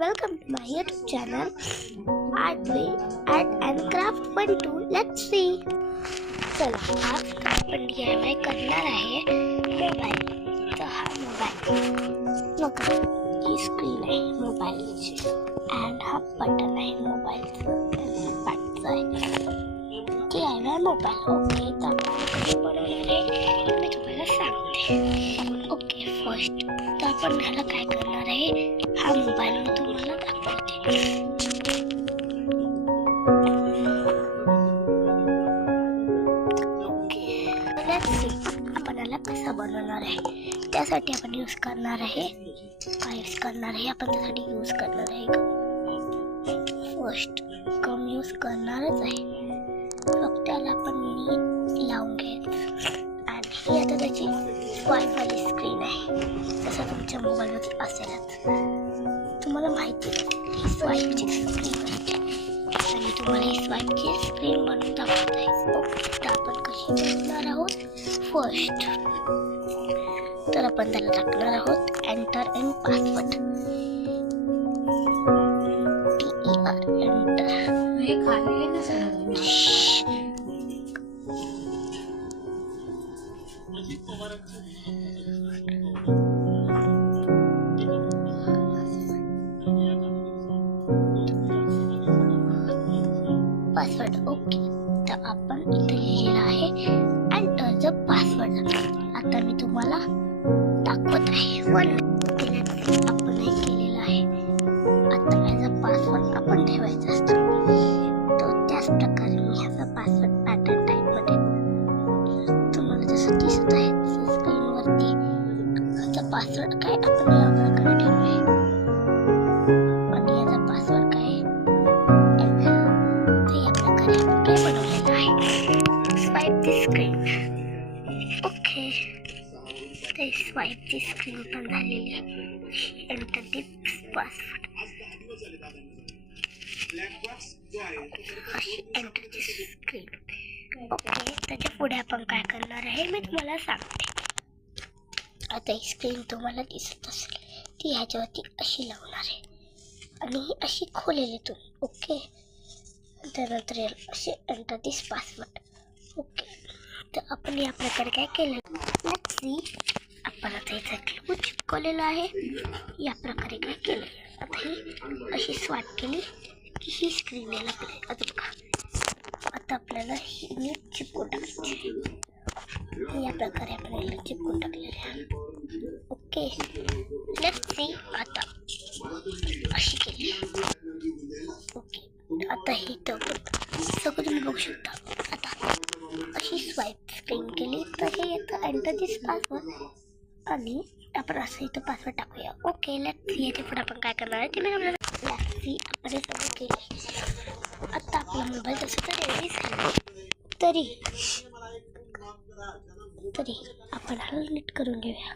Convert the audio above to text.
Welcome to my YouTube channel. Artway Art and Craft 1-2. Let's see. चला आज आपण DIY करणार आहे मोबाईल. तर हा मोबाईल बघा, ही स्क्रीन आहे मोबाईलची आणि हा बटन आहे मोबाईलचं बॅटचं आहे. DIY mobile. ओके, तर आपण कशी बनवणार आहे मी तुम्हाला सांगते. ओके, फर्स्ट तर आपण ह्याला काय करणार आहे, हा मोबाईल मी तुम्हाला दाखवते. आपण याला कसा बनवणार आहे त्यासाठी आपण यूज करणार आहे आपण त्यासाठी यूज करणार आहे फर्स्ट कम यूज करणारच आहे. फक्त त्याला आपण नीट लावून घ्यायचं आणि ही आता त्याची स्वाईपवाली स्क्रीन आहे, तसं तुमच्या मोबाईलमध्ये असेलच. तुम्हाला माहिती आहे ही स्वाईपची स्क्रीन असते आणि तुम्हाला ही स्वाईपची स्क्रीन बनवून दाखवत आहे. ओके, आपण कशी बनवणार आहोत. फर्स्ट तर आपण त्याला टाकणार आहोत enter in password. Password. Okay, तर आपण इथे लिहिलेलं आहे एंटर द पासवर्ड. आता मी तुम्हाला दाखवत आहे. आपण हे केलेलं आहे. आता ह्याचा पासवर्ड आपण ठेवायचा असतो, तर त्याच प्रकारे मी ह्याचा पासवर्ड पॅटर्न टाईपमध्ये तुम्हाला जसं दिसत आहे स्क्रीनवरती ह्याचा पासवर्ड काय आपण या प्रकारे ठेवूया आणि याचा पासवर्ड काय ते या प्रकारे आपण काय बनवलेलं आहे. स्वाईप दी स्क्रीन. ओके, ते स्वाईपची स्क्रीन पण झालेली आहे. Enter the password. अशी एंटर दी स्क्रीन. ओके, त्याच्या पुढे आपण काय करणार आहे मी तुम्हाला सांगते. आता ही स्क्रीन तुम्हाला दिसत असेल, ती ह्याच्यावरती अशी लावणार आहे आणि ही अशी खोलेल इथून. ओके, त्यानंतर असे एंटर दिस पासवर्ड. ओके, तर आपण या प्रकारे काय केलं, लेट्स सी. आपण आता इथे क्लू चिपकवलेलं आहे. या प्रकारे काय केलं, आता ही अशी स्वाईप केली की ही स्क्रीन यायला पाहिजे. आता बघा, आता आपल्याला ही नीट चिपकून टाकायची. या प्रकारे आपण याला चिपकून टाकलेले आहे. Okay, let's see. आता अशी केली. ओके, आता ही तर सगळं तुम्ही बघू शकता. आता अशी स्वाईप स्क्रीन केली तर हे येतं एंटर दिस पासवर्ड आणि आपण असं इथं पासवर्ड टाकूया. Okay, let's see. याच्या पुढे आपण काय करणार आहे ते मी आपल्याला लेट्स सी. आपण हे सगळं केलं. आता आपला मोबाईल तसं तर रेडीच झाला, तरी आपण हा नीट करून घेऊया.